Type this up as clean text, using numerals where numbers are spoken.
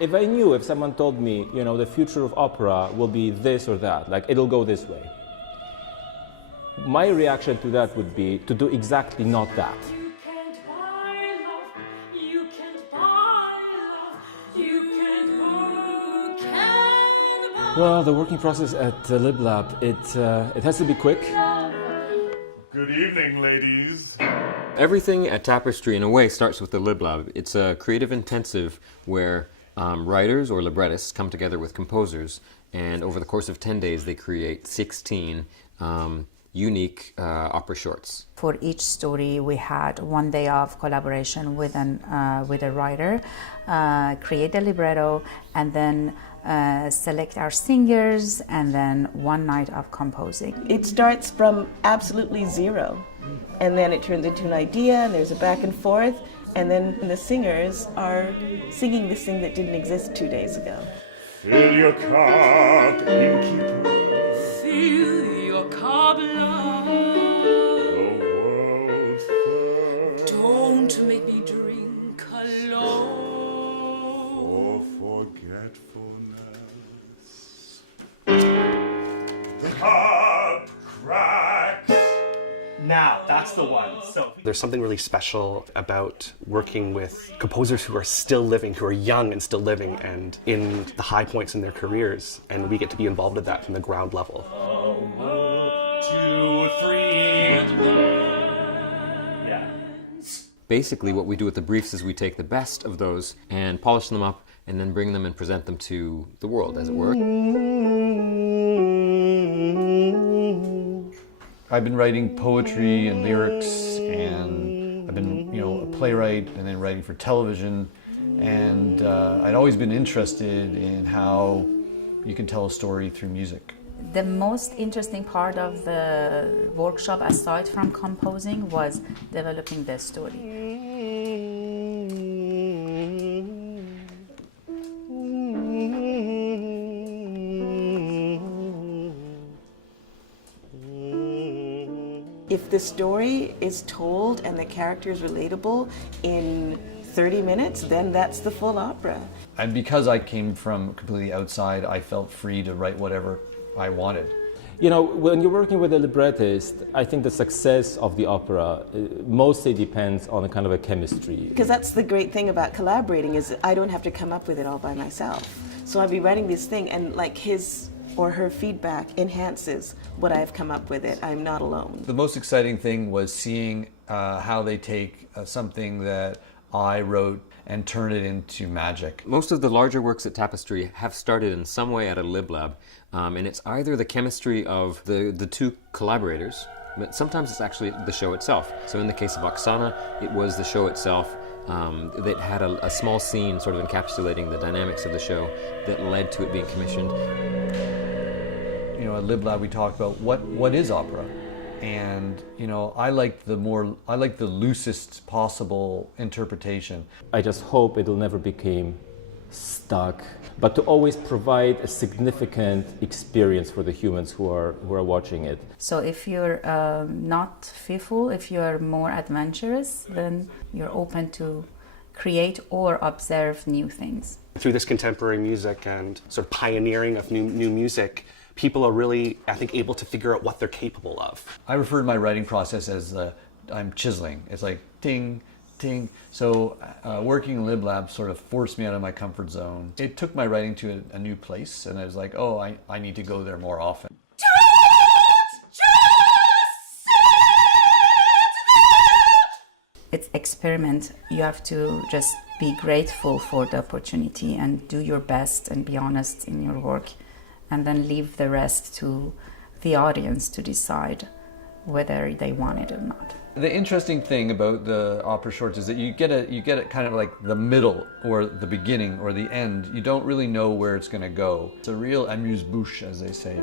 If I knew, if someone told me, you know, the future of opera will be this or that, like it'll go this way, my reaction to that would be to do exactly not that. You can't buy love, you can't buy love, you can't buy. Well, the working process at LibLab, it has to be quick. Good evening, ladies. Everything at Tapestry, in a way, starts with the LibLab. It's a creative intensive where writers or librettists come together with composers, and over the course of 10 days they create 16 unique opera shorts. For each story we had 1 day of collaboration with a writer, create the libretto, and then select our singers, and then 1 night of composing. It starts from absolutely zero, and then it turns into an idea, and there's a back and forth, and then the singers are singing this thing that didn't exist 2 days ago. Fill your cup, innkeeper. Fill your cup, love. The world's thirst Don't make me drink alone. for forgetfulness. The cup cracks. Now, that's the one. So there's something really special about working with composers who are still living, who are young and still living, and in the high points in their careers, and we get to be involved with that from the ground level. 2, 3, Yeah. Basically, what we do with the briefs is we take the best of those and polish them up and then bring them and present them to the world, as it were. I've been writing poetry and lyrics, and I've been, you know, a playwright and then writing for television, and I'd always been interested in how you can tell a story through music. The most interesting part of the workshop, aside from composing, was developing the story. If the story is told and the character is relatable in 30 minutes, then that's the full opera. And because I came from completely outside, I felt free to write whatever I wanted. You know, when you're working with a librettist, I think the success of the opera mostly depends on a kind of a chemistry. Because that's the great thing about collaborating, is I don't have to come up with it all by myself. So I'll be writing this thing, and like his or her feedback enhances what I've come up with it. I'm not alone. The most exciting thing was seeing how they take something that I wrote and turn it into magic. Most of the larger works at Tapestry have started in some way at a LibLab, and it's either the chemistry of the two collaborators, but sometimes it's actually the show itself. So in the case of Oksana, it was the show itself that had a small scene sort of encapsulating the dynamics of the show that led to it being commissioned. You know, at LibLab we talked about what is opera, and you know, I like the loosest possible interpretation. I just hope it'll never become stuck, but to always provide a significant experience for the humans who are watching it. So if you're not fearful, if you're more adventurous, then you're open to create or observe new things. Through this contemporary music and sort of pioneering of new music, people are really, I think, able to figure out what they're capable of. I refer to my writing process as I'm chiseling. It's like ting, ting. So working in LibLab sort of forced me out of my comfort zone. It took my writing to a new place, and I was like, oh, I need to go there more often. It's experiment. You have to just be grateful for the opportunity and do your best and be honest in your work, and then leave the rest to the audience to decide whether they want it or not. The interesting thing about the opera shorts is that you get it kind of like the middle or the beginning or the end. You don't really know where it's going to go. It's a real amuse-bouche, as they say.